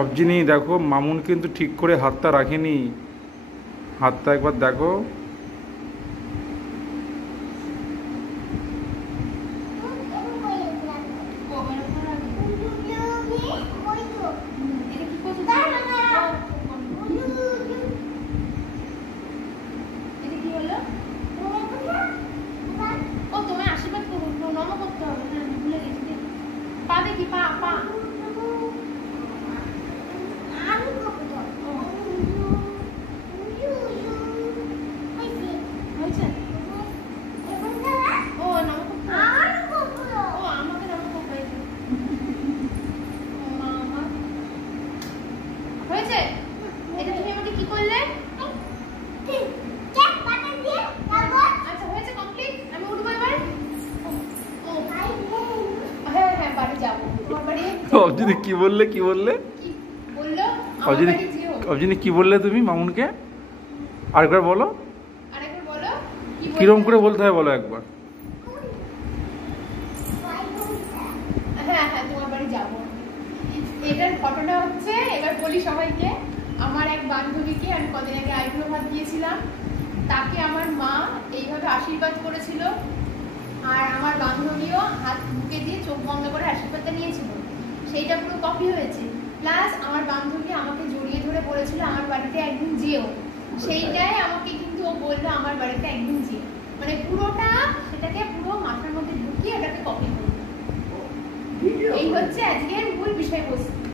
অবজিনি দেখো, মামুন কিন্তু ঠিক করে হাতটা রাখেনি। হাতটা একবার দেখো। অবজিনি কি বললে, কি বললে? অবজিনি, অবজিনি কি বললে তুমি মামুনকে? আরেকবার বলো, কিরম করে বলতে হয় বলো একবার। হ্যাঁ হ্যাঁ, তোমার বাড়ি যাবো। এটার ঘটনা হচ্ছে, এবার বলি সবাইকে। আমার এক বান্ধবীকে আমি কদিন আগে আইব্রো ভাত দিয়েছিলাম, তাকে আমার মা এইভাবে আশীর্বাদ করেছিল, আর আমার বান্ধবীও হাত বুকে দিয়ে চোখ বন্ধ করে আশীর্বাদটা নিয়েছিল। সেইটা পুরো কপি হয়েছে। প্লাস আমার বান্ধবী আমাকে জড়িয়ে ধরে বলেছিল আমার বাড়িতে একদিন যেও, সেইটাই আমাকে কিন্তু ও বললো আমার বাড়িতে একদিন যেও, মানে পুরোটা সেটাকে পুরো মাথার মধ্যে ঢুকিয়ে এটাকে কপি করবে। এই হচ্ছে আজকের মূল বিষয়বস্তু।